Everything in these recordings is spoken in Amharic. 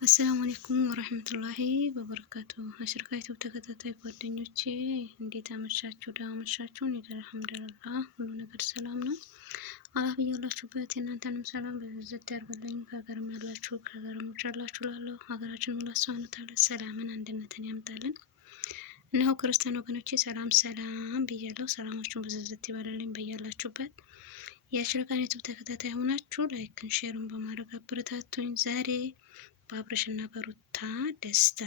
አሰላሙ አለይኩም ወራህመቱላሂ ወበረካቱ። አሽርካ ዩቲዩብ ተከታታይ ጓደኞቼ እንዴት አመሻችሁ? ደህና አመሻችሁ? እኔ ጋር አልሐምዱሊላህ ሁሉ ነገር ሰላም ነው። አላህ ብያላችሁበት የእናንተንም ሰላም በዘት ያርግልኝ። ከሀገርም ያላችሁ ከሀገርም ውጭ ያላችሁ ላለሁ ሀገራችን ሙሉ ሱብሃነሁ ወተዓላ ሰላምን አንድነትን ያምጣልን። እነሆ ክርስቲያን ወገኖቼ ሰላም ሰላም ብያለሁ። ሰላማችሁን በዘት ይበልልኝ በያላችሁበት። የአሽርካ ዩቲዩብ ተከታታይ ሆናችሁ ላይክን ሼርን በማድረግ አበረታቱኝ። ዛሬ በአብርሽ እና በሩታ ደስታ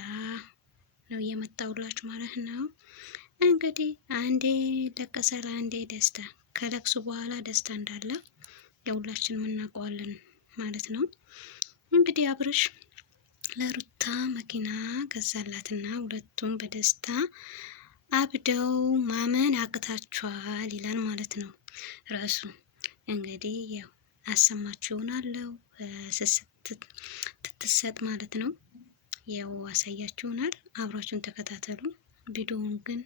ነው እየመጣሁላችሁ ማለት ነው። እንግዲህ አንዴ ለቀሰላ አንዴ ደስታ፣ ከለቅሱ በኋላ ደስታ እንዳለ የሁላችንም እናውቀዋለን ማለት ነው። እንግዲህ አብርሽ ለሩታ መኪና ገዛላትና ሁለቱም በደስታ አብደው ማመን አቅታችኋል ይላል ማለት ነው ርዕሱ። እንግዲህ ያው አሰማችሁ ይሆናለው ስትሰጥ ማለት ነው። ያው አሳያችሁናል። አብራችሁን ተከታተሉ። ቪዲዮውን ግን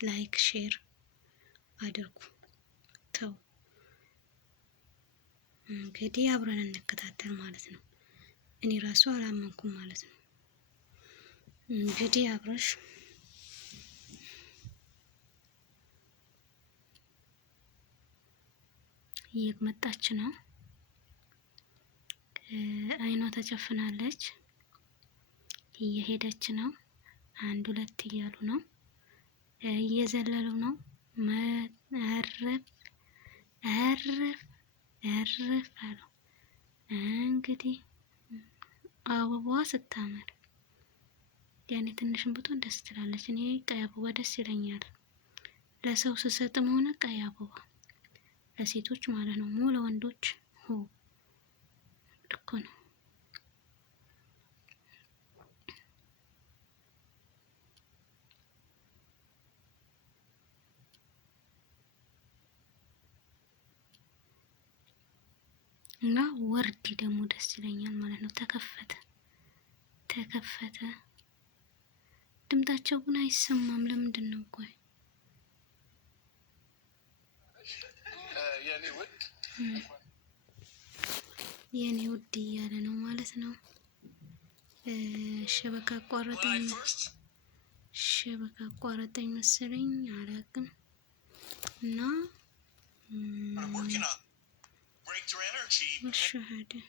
ላይክ ሼር አድርጉ። ተው እንግዲህ አብረን እንከታተል ማለት ነው። እኔ ራሱ አላመንኩም ማለት ነው። እንግዲህ አብርሽ እየመጣች ነው። አይኗ ተጨፍናለች። እየሄደች ነው። አንድ ሁለት እያሉ ነው። እየዘለሉ ነው። እረፍ እረፍ አለው። እንግዲህ አበባዋ ስታምር ያኔ ትንሽም ብትሆን ደስ ትላለች። እኔ ቀይ አበባ ደስ ይለኛል። ለሰው ስሰጥም ሆነ ቀይ አበባ ለሴቶች ማለት ነው። ሞ ለወንዶች ልክ ነው። እና ወርድ ደግሞ ደስ ይለኛል ማለት ነው። ተከፈተ። ድምጣቸው ግን አይሰማም። ለምንድን ነው? ቆይ የኔ ውድ እያለ ነው ማለት ነው። ሸበካ አቋረጠኝ መሰለኝ አላውቅም። እና الشهادة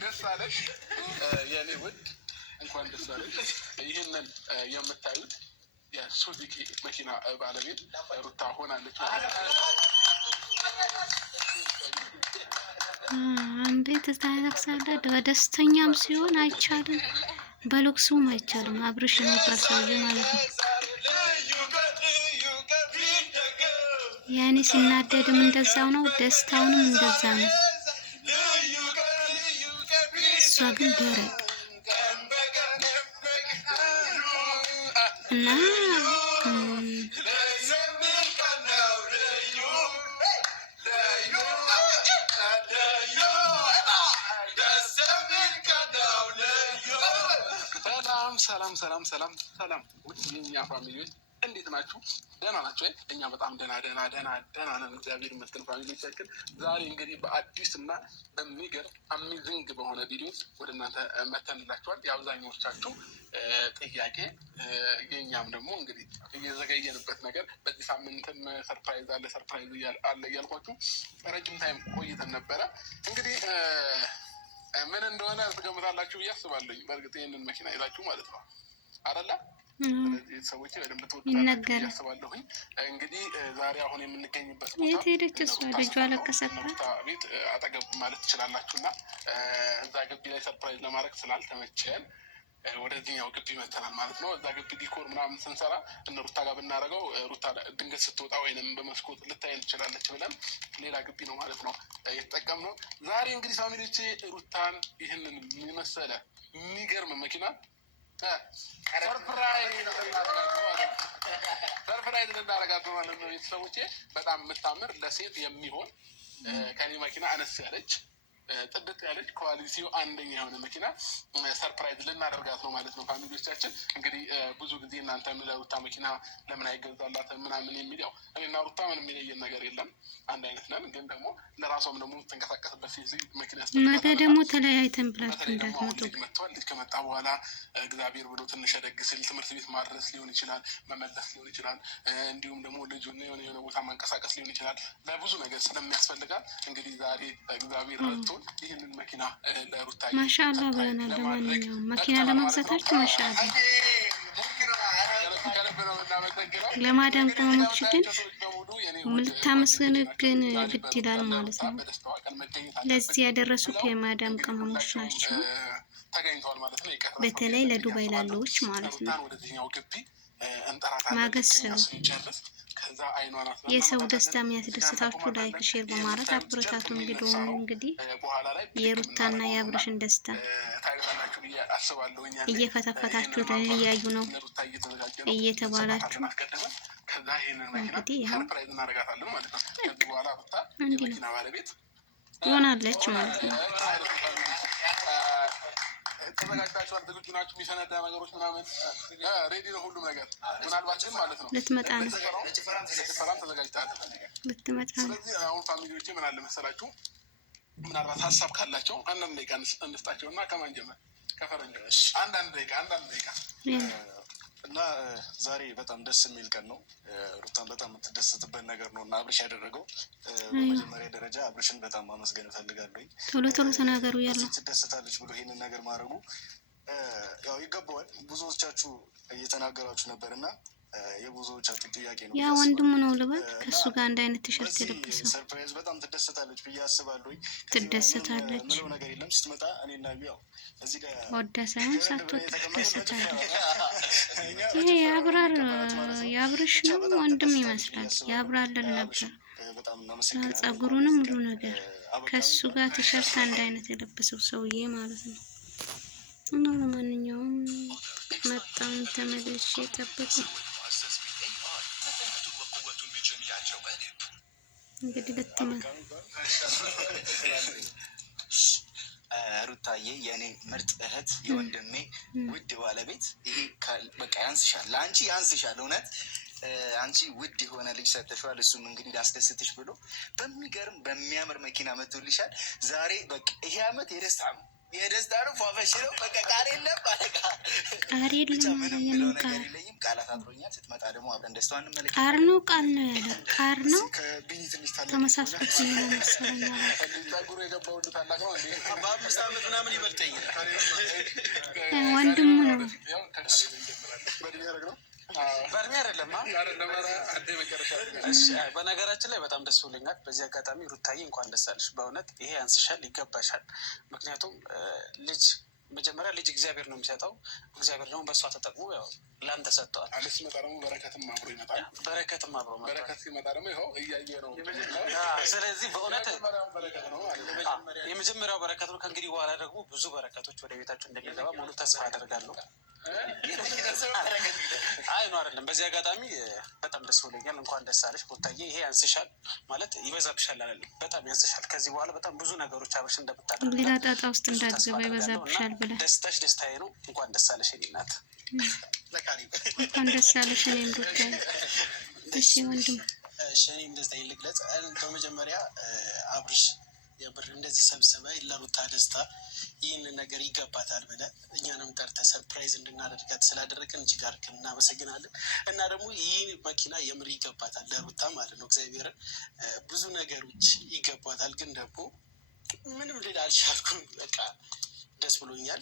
ደስ አለሽ የኔ ውድ፣ እንኳን ደስ አለሽ። ይህንን የምታዩት የሱዙኪ መኪና ባለቤት ሩታ ሆናለች። እንዴት ታለቅሳለህ? በደስተኛም ሲሆን አይቻልም፣ በልቅሱም አይቻልም። አብርሽ የሚባል ሰውዬ ማለት ነው። ያኔ ሲናደድም እንደዛው ነው፣ ደስታውንም እንደዛ ነው። እሷ ግን ደረቅ እና ሰላም ውድ የኛ ፋሚሊዎች እንዴት ናችሁ? ደህና ናችሁ? እኛ በጣም ደህና ነን፣ እግዚአብሔር ይመስገን። ፋሚሊዎቻችን ዛሬ እንግዲህ በአዲስ እና በሚገርም አሚዚንግ በሆነ ቪዲዮ ወደ እናንተ መተንላችኋል። የአብዛኞቻችሁ ጥያቄ የኛም ደግሞ እንግዲህ እየዘገየንበት ነገር በዚህ ሳምንትም ሰርፕራይዝ አለ እያልኳችሁ ረጅም ታይም ቆይተን ነበረ። እንግዲህ ምን እንደሆነ ትገምታላችሁ ብዬ አስባለሁኝ። በእርግጥ ይህንን መኪና ይዛችሁ ማለት ነው አይደለ? ስለዚህ ሰዎች በደንብ ተወጥታላችሁ ያስባለሁኝ። እንግዲህ ዛሬ አሁን የምንገኝበት ቦታ ቤት አጠገብ ማለት ትችላላችሁ። እና እዛ ግቢ ላይ ሰርፕራይዝ ለማድረግ ስላልተመቸን ወደዚህኛው ግቢ መተናል ማለት ነው። እዛ ግቢ ዲኮር ምናምን ስንሰራ እነ ሩታ ጋር ብናደርገው ሩታ ድንገት ስትወጣ ወይንም በመስኮት ልታየን ትችላለች ብለን ሌላ ግቢ ነው ማለት ነው የተጠቀምነው። ዛሬ እንግዲህ ፋሚሊዎቼ ሩታን ይህንን የመሰለ የሚገርም መኪና ሰርፕራይዝ ልናደርጋት ማለት ነው። ቤተሰቦቼ በጣም የምታምር ለሴት የሚሆን ከኔ መኪና አነስ ያለች ጥድት ያለች ኳሊቲው አንደኛ የሆነ መኪና ሰርፕራይዝ ልናደርጋት ነው ማለት ነው። ፋሚሊዎቻችን እንግዲህ ብዙ ጊዜ እናንተም ለሩታ መኪና ለምን አይገዛላትም ምናምን የሚል ያው እኔና ሩታ ምንም የሚለየን ነገር የለም፣ አንድ አይነት ነን። ግን ደግሞ ለራሷም ደግሞ የምትንቀሳቀስበት መኪና ነገ ደግሞ ተለያይተን ብላችሁ እንዳትመጡ። ልጅ መጥቷል። ልጅ ከመጣ በኋላ እግዚአብሔር ብሎ ትንሽ ደግ ሲል ትምህርት ቤት ማድረስ ሊሆን ይችላል፣ መመለስ ሊሆን ይችላል፣ እንዲሁም ደግሞ ልጁን የሆነ ቦታ ማንቀሳቀስ ሊሆን ይችላል። ለብዙ ነገር ስለሚያስፈልጋል እንግዲህ ዛሬ እግዚአብሔር ረድቶን ይህንን መኪና ለሩታ ማሻአላ ብለናል። ለማንኛውም መኪና ለመግዛታችሁ ማሻአላ። ለማዳም ቅመሞች ግን ልታመስገን ግድ ይላል ማለት ነው። ለዚህ ያደረሱት የማዳም ቅመሞች ናቸው። በተለይ ለዱባይ ላለዎች ማለት ነው። ማገስ ነው። የሰው ደስታ የሚያስደስታችሁ ላይክ ሼር በማድረግ አብረታቱን። እንግዲህ የሩታና የአብርሽን ደስታ እየፈተፈታችሁ እያዩ ነው እየተባላችሁ እንግዲህ ያው እንዲህ ነው ይሆናለች ማለት ነው። ተዘጋጅታችኋል? ዝግጁ ናችሁ? የሚፈነዳ ነገሮች ምናምን ሬዲ ነው ሁሉም ነገር። ምናልባት ማለት ነው ልትመጣ ነው ለጭፈራም ተዘጋጅተሃል? ልትመጣ ነው። ስለዚህ አሁን ፋሚሊዎቼ ምን አለ መሰላችሁ፣ ምናልባት ሀሳብ ካላቸው አንዳንድ ደቂቃ እንስጣቸው እና ከማን ጀመር? ከፈረንጆች አንዳንድ ደቂቃ እና ዛሬ በጣም ደስ የሚል ቀን ነው። ሩታን በጣም የምትደስትበት ነገር ነው እና አብርሽ ያደረገው በመጀመሪያ ደረጃ አብርሽን በጣም ማመስገን እፈልጋለሁ። ቶሎ ተናገሩ ያለው ትደስታለች ብሎ ይሄንን ነገር ማድረጉ ያው ይገባዋል። ብዙዎቻችሁ እየተናገራችሁ ነበር እና የብዙዎቻችሁ ጥያቄ ነው። ያ ወንድሙ ነው ልበል ከሱ ጋር አንድ አይነት ቲሸርት የለበሰው ሰርፕራይዝ በጣም ትደሰታለች ብዬ አስባለሁ። ትደሰታለች ምንም ነገር የለም። ስትመጣ እኔና ያው እዚህ ጋር ወዳ ሳይሆን ሳትወድ ትደሰታለች። ይሄ የአብርሽ ነው ወንድም ይመስላል። ያብራልን ነበር ጸጉሩንም ሁሉ ነገር ከሱ ጋር ቲሸርት አንድ አይነት የለበሰው ሰውዬ ማለት ነው። እና ለማንኛውም መጣም ተመልሼ ጠብቁ። እንግዲህ ሩታዬ የእኔ ምርጥ እህት የወንድሜ ውድ ባለቤት፣ ይሄ በቃ ያንስሻል፣ ለአንቺ ያንስሻል። እውነት አንቺ ውድ የሆነ ልጅ ሰጥተሽዋል። እሱም እንግዲህ ላስደስትሽ ብሎ በሚገርም በሚያምር መኪና መጥቶልሻል። ዛሬ በቃ ይሄ አመት የደስታ ነው ፏፈሽ ነው። በቃ ቃል የለም ብቻ ምንም ብለው ነገር የለኝም። ቃላት አጥሮኛል። ስትመጣ ደግሞ አብረን ደስታዋን እንመለከት። ቃር ነው ያለ ቃር ነው ተመሳስሎት ነው መሰለኝ። ጸጉሩ የገባው ታላቅ ነው እንዴ? በ5 አመት ምናምን ይበልጠኛል። ወንድሙ ነው በእድሜ አይደለም። በነገራችን ላይ በጣም ደስ ብሎኛል። በዚህ አጋጣሚ ሩታዬ እንኳን ደስ አለሽ። በእውነት ይሄ ያንስሻል፣ ይገባሻል። ምክንያቱም መጀመሪያ ልጅ እግዚአብሔር ነው የሚሰጠው። እግዚአብሔር ደግሞ በእሷ ተጠቅሞ ያው ለአንተ ሰጥተዋል። አለ ሲመጣ ደግሞ በረከትም አብሮ ይመጣል። በረከትም አብሮ በረከት ሲመጣ ደግሞ ይኸው እያየ ነው። ስለዚህ በእውነት የመጀመሪያው በረከት ነው። ከእንግዲህ በኋላ ደግሞ ብዙ በረከቶች ወደ ቤታቸው እንደሚገባ ሙሉ ተስፋ አደርጋለሁ። አይ ነው አይደለም። በዚህ አጋጣሚ በጣም ደስ ብሎኛል። እንኳን ደስ አለሽ ሩታዬ። ይሄ ያንስሻል ማለት ይበዛብሻል አይደለም፣ በጣም ያንስሻል። ከዚህ በኋላ በጣም ብዙ ነገሮች አብረሽ እንደምታደርግ ሌላ ጣጣ ውስጥ እንዳትገባ ይበዛብሻል ብለህ ደስታሽ ደስታዬ ነው። እንኳን ደስ አለሽ የእኔ እናት። እንኳን ደስ አለሽ እኔም ሩታዬ። እሺ ወንድም፣ እሺ እኔም ደስታዬን ልግለጽ። በመጀመሪያ አብርሽ የብር እንደዚህ ሰብስበ ለሩታ ደስታ ይህንን ነገር ይገባታል ብለህ እኛንም ጠርተህ ሰርፕራይዝ እንድናደርጋት ስላደረገን እጅግ አድርገን እናመሰግናለን። እና ደግሞ ይህ መኪና የምር ይገባታል ለሩታ ማለት ነው። እግዚአብሔርን ብዙ ነገሮች ይገባታል፣ ግን ደግሞ ምንም ልል አልቻልኩም። በቃ ደስ ብሎኛል።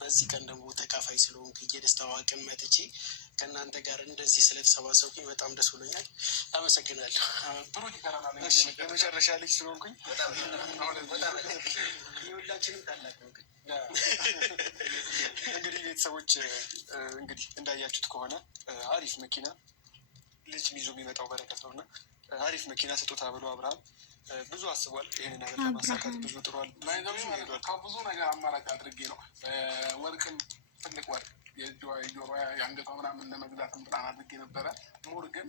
በዚህ ቀን ደግሞ ተካፋይ ስለሆንኩ የደስታዋ ቀን መጥቼ ከእናንተ ጋር እንደዚህ ስለተሰባሰብኩኝ በጣም ደስ ብሎኛል። አመሰግናለሁ። የመጨረሻ ልጅ ስለሆንኩኝ የሁላችንም ታላቅ ነው። እንግዲህ ቤተሰቦች እንግዲህ እንዳያችሁት ከሆነ አሪፍ መኪና ልጅ ይዞ የሚመጣው በረከት ነው እና አሪፍ መኪና ስጦታ ብሎ አብርሃም ብዙ አስቧል። ይህን ነገር ለማሳካት ብዙ ጥሯል። ከብዙ ነገር አማራጭ አድርጌ ነው ወርቅን ትልቅ ወርቅ የጆሮ የአንገቷ ምናምን ለመግዛት ፕላን አድርጌ ነበረ። ሙር ግን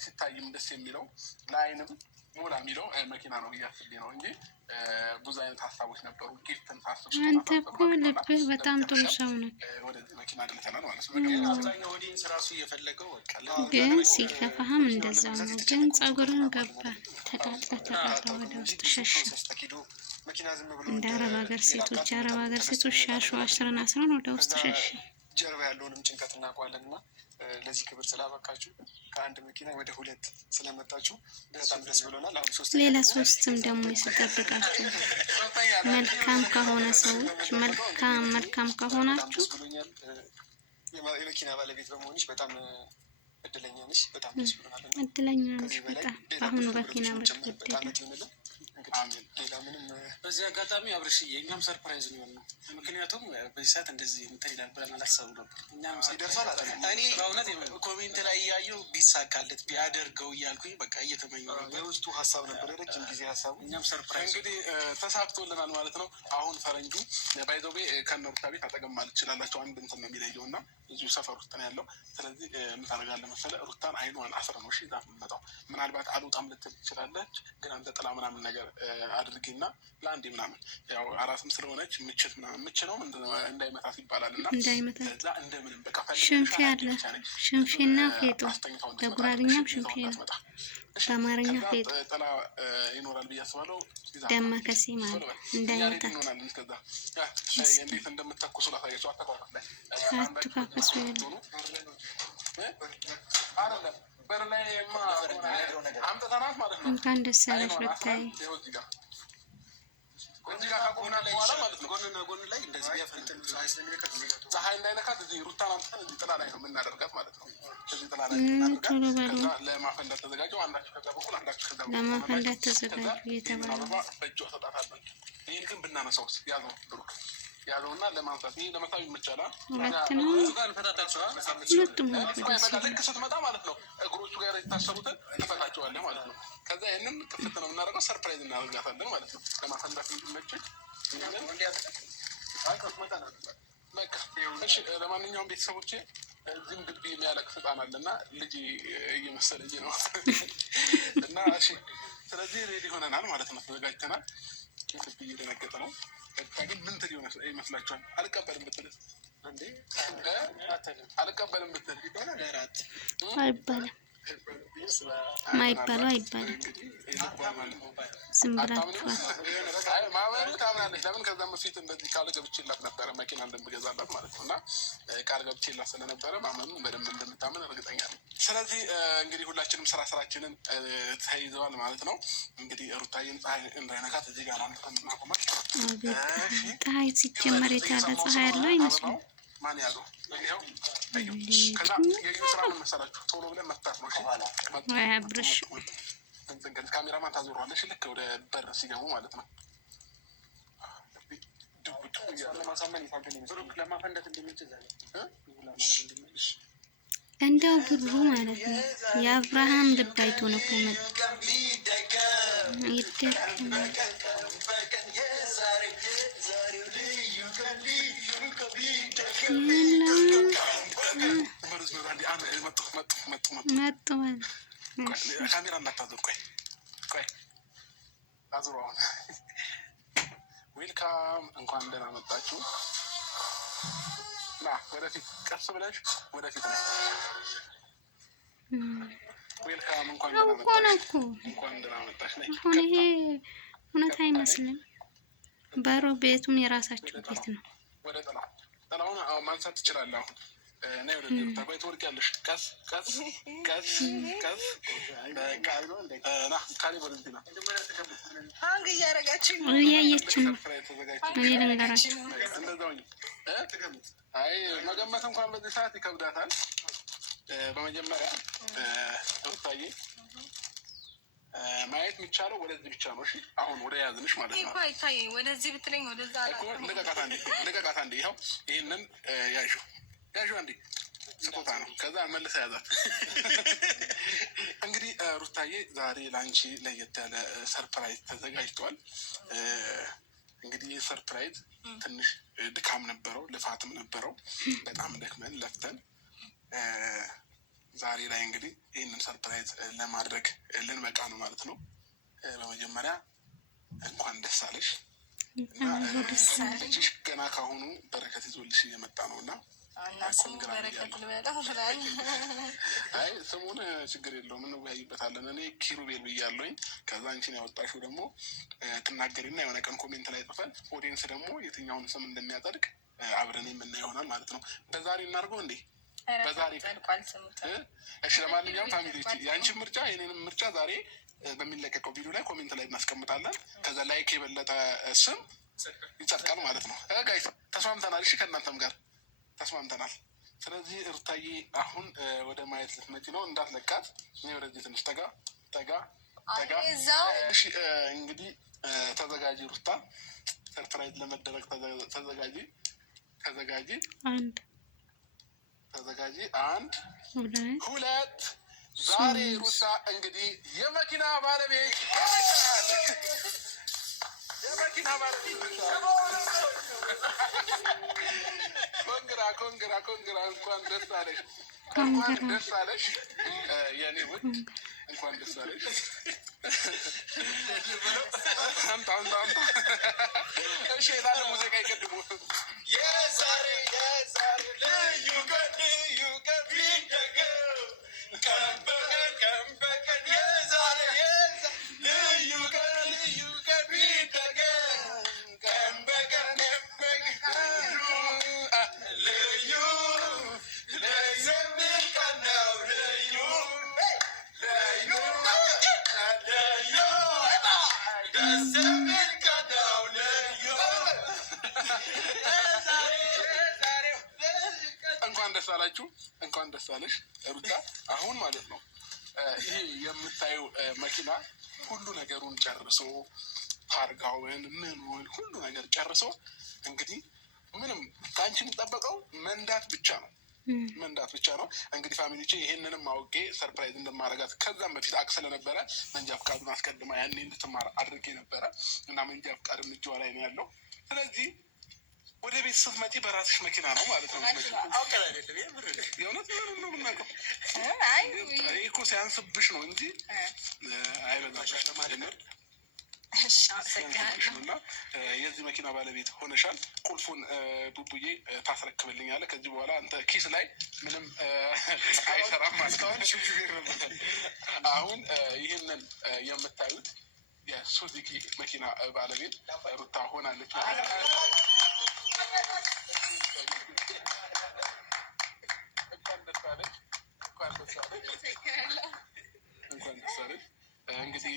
ሲታይም ደስ የሚለው ለአይንም ሞላ የሚለው መኪና ነው ብዬ አስቤ ነው እንጂ ብዙ አይነት ሀሳቦች ነበሩ። ጊፍትን ሳስብ አንተ እኮ ልብህ በጣም ጥሩ ሰው ነው። ወደዚህ መኪና አድልተናል ማለት ነው። አብዛኛው ኦዲየንስ ራሱ እየፈለገው ግን ሲከፋህም እንደዛው ነው። ግን ጸጉርን ገባ ተቃጥለ ወደ ውስጥ ሸሽ። እንደ አረብ ሀገር ሴቶች ሻሸዋ አስረን ወደ ውስጥ ሸሽ። ጀርባ ያለውንም ጭንቀት እናውቀዋለን እና ለዚህ ክብር ስላበቃችሁ ከአንድ መኪና ወደ 2 ስለመጣችሁ በጣም ደስ ብሎናል። አሁን ሌላ 3ም ደግሞ ይስጠብቃችሁ። መልካም ከሆነ ሰዎች መልካም ከሆናችሁ ብሎኛል። የመኪና ባለቤት በመሆንሽ በጣም እድለኛ ነሽ። በጣም ደስ ብሎናል። እድለኛ ነሽ በጣም አሁን መኪና በትወደደ ሌላ ምንም በዚህ አጋጣሚ አብርሽዬ እኛም ሰርፕራይዝ ነው የሆነው። ምክንያቱም በዚህ ሰዓት እንደዚህ እንትን ይላል ብለን አላሰብም ነበር። እኛም ይደርሳል አለ እኔ በእውነት ኮሜንት ላይ እያየሁ ቢሳካለት ቢያደርገው እያልኩኝ በቃ እየተመኘሁ ነበር። የውስጡ ሀሳብ ነበር የረጅም ጊዜ ሀሳቡ። እኛም ሰርፕራይዝ እንግዲህ ተሳክቶልናል ማለት ነው። አሁን ፈረንጁ ባይዘዌ ከነሩታ ቤት አጠገም ማለት ትችላላቸው። አንድ እንትን ነው የሚለየው እና እዚሁ ሰፈር ውስጥ ነው ያለው። ስለዚህ የምታደርጋለህ መሰለህ ሩታን አይኗን አስረ ነው እዛ የምመጣው። ምናልባት አልወጣም ልትል ትችላለች፣ ግን አንተ ጥላ ምናምን ነገር አድርጊና ለአንዴ ምናምን ያው አራስም ስለሆነች ምችት ምናምን ምች ነው እንዳይመታት ይባላል እና ከዛ እንደምንም በቃ ሽንፌ አለ ሽንፌና ፌጦ በጉራግኛም ሽንፌ ነው፣ በአማርኛ ፌጦ ጥላ ይኖራል ብዬ አስባለሁ። ደማከሴ ማለት እንዳይመታት እንዴት እንደምተኩሱ ላሳያቸው። አትካከሱ በር ላይ አምጥተናት ማለት ነው። እንኳን ደስ አለሽ ብታይ እዚህ ጋር ካቆምናት በኋላ ማለት ነው ጎንና ጎን ላይ እንደዚህ ቢያፈንጥን ፀሐይ እንዳይነካት እዚህ ሩታን አምጥተን እዚህ ጥላ ላይ ነው የምናደርጋት ማለት ነው። እዚህ ጥላ ላይ የምናደርጋት ከዛ ለማፈንዳት ተዘጋጀው። አንዳችሁ ከዛ በኩል አንዳችሁ ከዛ በኩል ለማፈንዳት ተዘጋጁ እየተባለ አበባ በእጇ ሰጣታለን። ይህን ግን ብናነሳውስ ያዘው ብሩክ ያዘውና ለማንሳት ይሄ ለመሳብ ይመቻል። ሁለት ነው ልክ ስትመጣ ማለት ነው እግሮቹ ጋር የታሰሩትን ትፈታቸዋለህ ማለት ነው። ከዛ ይህንን ክፍት ነው የምናደርገው፣ ሰርፕራይዝ እናደርጋታለን ማለት ነው። ለማፈንዳት እንዲመችል እሺ። ለማንኛውም ቤተሰቦቼ እዚህም ግቢ የሚያለቅስ ህፃን አለ እና ልጅ እየመሰለኝ ነው እና እሺ፣ ስለዚህ ሬዲ ሆነናል ማለት ነው። ተዘጋጅተናል። ግቢ እየደነገጠ ነው። ግን ምን ትል ይመስላችኋል? አልቀበልም ብትልስ? አልቀበልም ብትል አይባልም። ማይባለው አይባልም። ዝም ብላችሁ ማመኑ ታምናለች። ለምን ከዛም በፊት እንደዚህ ቃል ገብቼላት ነበረ መኪና እንደምገዛላት ማለት ነው። እና ቃል ገብቼላት ስለነበረ ማመኑን በደንብ እንደምታምን እርግጠኛ ነኝ። ስለዚህ እንግዲህ ሁላችንም ስራችንን ተይዘዋል ማለት ነው። እንግዲህ ሩታዬን ፀሐይ እንዳይነካት እዚህ ጋር አንተ ምናቆማል። ፀሐይ ሲጀመር የታለ ፀሐይ ያለው አይመስልም። ማን ያዘው? ከዛ የዩ ስራ ምን መሰላችሁ? ቶሎ ብለን መፍታት ነው። ወይ አብርሽ ካሜራማን ታዞረዋለሽ ልክ ወደ በር ሲገቡ ማለት ነው። እንደው ብሩ ማለት ነው የአብርሃም ልብ አይቶ ነው ከመጣ መጡ ካሜራ እንዳታዞር። ቆይ አዙሩ። አሁን ዌልካም፣ እንኳን ደህና መጣችሁ። ና ወደፊት፣ ቀስ ብለሽ ወደፊት ነው። ዌልካም፣ እንኳን ደህና መጣሽ። አሁን ይሄ እውነት አይመስልም። በሮ ቤቱም የራሳችሁ ቤት ነው። ወደ ጥላውን ማንሳት ትችላለህ። አሁን እኔ ወደ ታባይ ትወርቂያለሽ። ቀስ ቀስ ቀስ ቀስ ና ካሊ በልንቲና አንግ እያረጋችሁ እያየችን ነው። እኔ ልንገራችሁ እንደዛው አይ መገመት እንኳን በዚህ ሰዓት ይከብዳታል። በመጀመሪያ ሩታዬ ማየት የሚቻለው ወደዚህ ብቻ ነው። እሺ አሁን ወደ ያዝንሽ ማለት ነው። አይታየኝ ወደዚህ ብትለኝ ወደዛ ልቀቃት አንዴ። ይኸው ይህንን ያዡ አንዴ፣ ስጦታ ነው። ከዛ መልሰ ያዛት። እንግዲህ ሩታዬ ዛሬ ለአንቺ ለየት ያለ ሰርፕራይዝ ተዘጋጅቷል። እንግዲህ ሰርፕራይዝ ትንሽ ድካም ነበረው፣ ልፋትም ነበረው። በጣም ደክመን ለፍተን ዛሬ ላይ እንግዲህ ይህንን ሰርፕራይዝ ለማድረግ ልንበቃ ነው ማለት ነው። በመጀመሪያ እንኳን ደስ አለሽ እና ልጅሽ ገና ካሁኑ በረከት ይዞልሽ እየመጣ ነው እና አይ ስሙን ችግር የለውም እንወያይበታለን። እኔ ኪሩቤል ብያለሁኝ። ከዛ አንቺን ያወጣሽው ደግሞ ትናገሪና የሆነ ቀን ኮሜንት ላይ ጽፈን ኦዲየንስ ደግሞ የትኛውን ስም እንደሚያጸድቅ አብረን የምናየው ይሆናል ማለት ነው። በዛሬ እናድርገው እንዴ? በዛሬ እሺ። ለማንኛውም ፋሚሊዎች የአንቺን ምርጫ የኔንም ምርጫ ዛሬ በሚለቀቀው ቪዲዮ ላይ ኮሜንት ላይ እናስቀምጣለን። ከዛ ላይክ የበለጠ ስም ይጸድቃል ማለት ነው። ጋይስ ተስማምተናል? እሺ ከእናንተም ጋር ተስማምተናል። ስለዚህ ሩታዬ አሁን ወደ ማየት ልትመጪ ነው፣ እንዳትለቃት። እኔ ወደዚህ ትንሽ ጠጋ ጠጋ ጠጋ። እሺ እንግዲህ ተዘጋጂ ሩታ፣ ሰርፕራይዝ ለመደረግ ተዘጋጂ ተዘጋጂ። ተዘጋጂ። 1 2 ዛሬ ሩታ እንግዲህ የመኪና ባለቤት የመኪና ባለቤት ኮንግራ እንኳን ደስ አለሽ፣ እንኳን ደስ አለሽ የኔ ውድ፣ እንኳን ደስ አለሽ። አምጣ እሺ የታለ ሙዚቃ ይቀድሙ። የዛሬ ልዩ ቀን ቢደገም ቀን በቀን የዛሬ ልዩ ቀን ቢደገም ቀን በቀን ልዩ የሚል ቀን ነው። ልዩ ደስ የሚል ቀን ነው። ልዩ እንኳን ደስ አላችሁ፣ እንኳን ደስ አለሽ ሩታ። አሁን ማለት ነው ይሄ የምታየው መኪና ሁሉ ነገሩን ጨርሶ ታርጋውን ምኑን ሁሉ ነገር ጨርሶ እንግዲህ ምንም ከአንቺ የሚጠበቀው መንዳት ብቻ ነው፣ መንዳት ብቻ ነው። እንግዲህ ፋሚሊቼ ይሄንንም አውቄ ሰርፕራይዝ እንደማረጋት ከዛም በፊት አቅ ስለነበረ መንጃ ፍቃዱን አስቀድማ ያኔ እንድትማር አድርጌ ነበረ እና መንጃ ፍቃድም እጇ ላይ ነው ያለው። ስለዚህ ወደ ቤት ስትመጪ በራስሽ መኪና ነው ማለት ነው። የእውነት ምንም ነው የምናውቀው። ይሄ እኮ ሲያንስብሽ ነው እንጂ አይበዛሽ ለማለት ነው። እና የዚህ መኪና ባለቤት ሆነሻል። ቁልፉን ቡቡዬ ታስረክብልኛለህ። ከዚህ በኋላ አንተ ኪስ ላይ ምንም አይሰራም ማለት ነው። አሁን ይህንን የምታዩት የሱዙኪ መኪና ባለቤት ሩታ ሆናለች ማለት ነው። እንኳን ደስ አለሽ፣ እንኳን ደስ አለሽ። እንግዲህ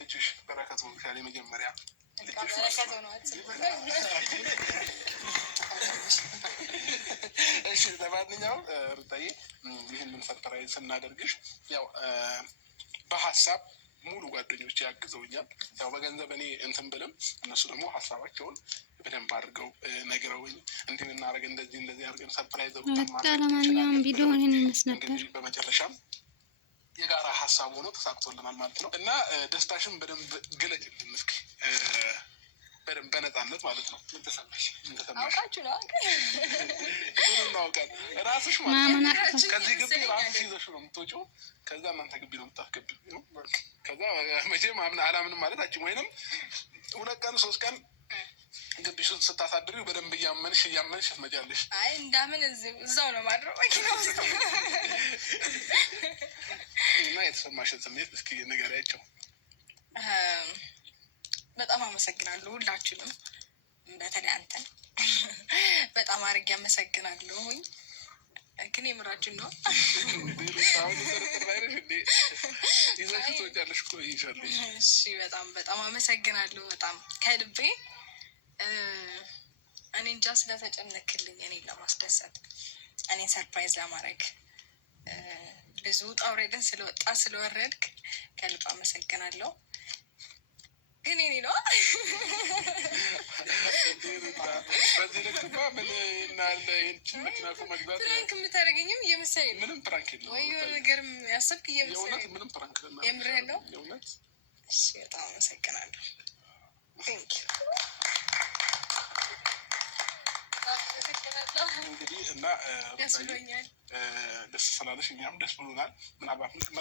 ልጅሽ በረከት ሆኖሻል። የመጀመሪያ እሺ። ለማንኛውም ሩታዬ ይህንን ሰርፕራይዝ ስናደርግሽ ያው በሀሳብ ሙሉ ጓደኞች ያግዘውኛል። ያው በገንዘብ እኔ እንትን ብልም እነሱ ደግሞ ሀሳባቸውን በደንብ አድርገው ነግረውኝ እንዲህ እናደርግ እንደዚህ አድርገን ሰርፕራይዝ ለማንኛውም ቪዲዮ ይህን ይመስል ነበር። እንግዲህ በመጨረሻም የጋራ ሀሳብ ሆኖ ተሳክቶልናል ማለት ነው እና ደስታሽን በደንብ ግለጭልን እስኪ በደንብ በነፃነት ማለት ነው። ምን ተሰማሽ? አውቃችሁ ነው እናውቃለን። ራስሽ ማለት ነው ከዚህ ግቢ ራስሽ ይዘሽ ነው የምትወጪው። ከዛ እናንተ ግቢ ነው የምታስገቢው። ከዛ መቼም አላምንም ማለት አችም ወይንም 2 ቀን 3 ቀን ግቢሽ ስታሳድሪው በደንብ እያመንሽ ትመጫለሽ። አይ እንዳምን እዛው ነው ማድረው መኪና ውስጥ እና የተሰማሽን ስሜት እስኪ ንገሪያቸው። በጣም አመሰግናለሁ ሁላችንም፣ በተለይ አንተን በጣም አድርጌ አመሰግናለሁኝ። ግን የምራችን ነው ይዘሽ ትወጫለሽ እኮ ይሻለሽ። እሺ በጣም አመሰግናለሁ፣ በጣም ከልቤ። እኔ እንጃ ስለተጨነክልኝ፣ እኔን ለማስደሰት፣ እኔን ሰርፕራይዝ ለማድረግ ብዙ ውጣ ውረድን ስለወጣ ስለወረድክ ከልብ አመሰግናለሁ። ግን እኔ ነው በዚህ ልክማ ምን እናለ ይህችን መኪና እኮ መግዛት ፕራንክ የምታደርገኝም እየመሰለኝ ነው። ምንም ፕራንክ የለም ወይ የሆነ ነገር ያሰብክ እየመሰለኝ ነው። ምንም ፕራንክ የምርህን ነው? የእውነት። እሺ በጣም አመሰግናለሁ። ቴንክ ዩ። እንግዲህ ደስ ብሎኛል። ደስ ስላለሽ እኛም ደስ ብሎናል። ምናልባት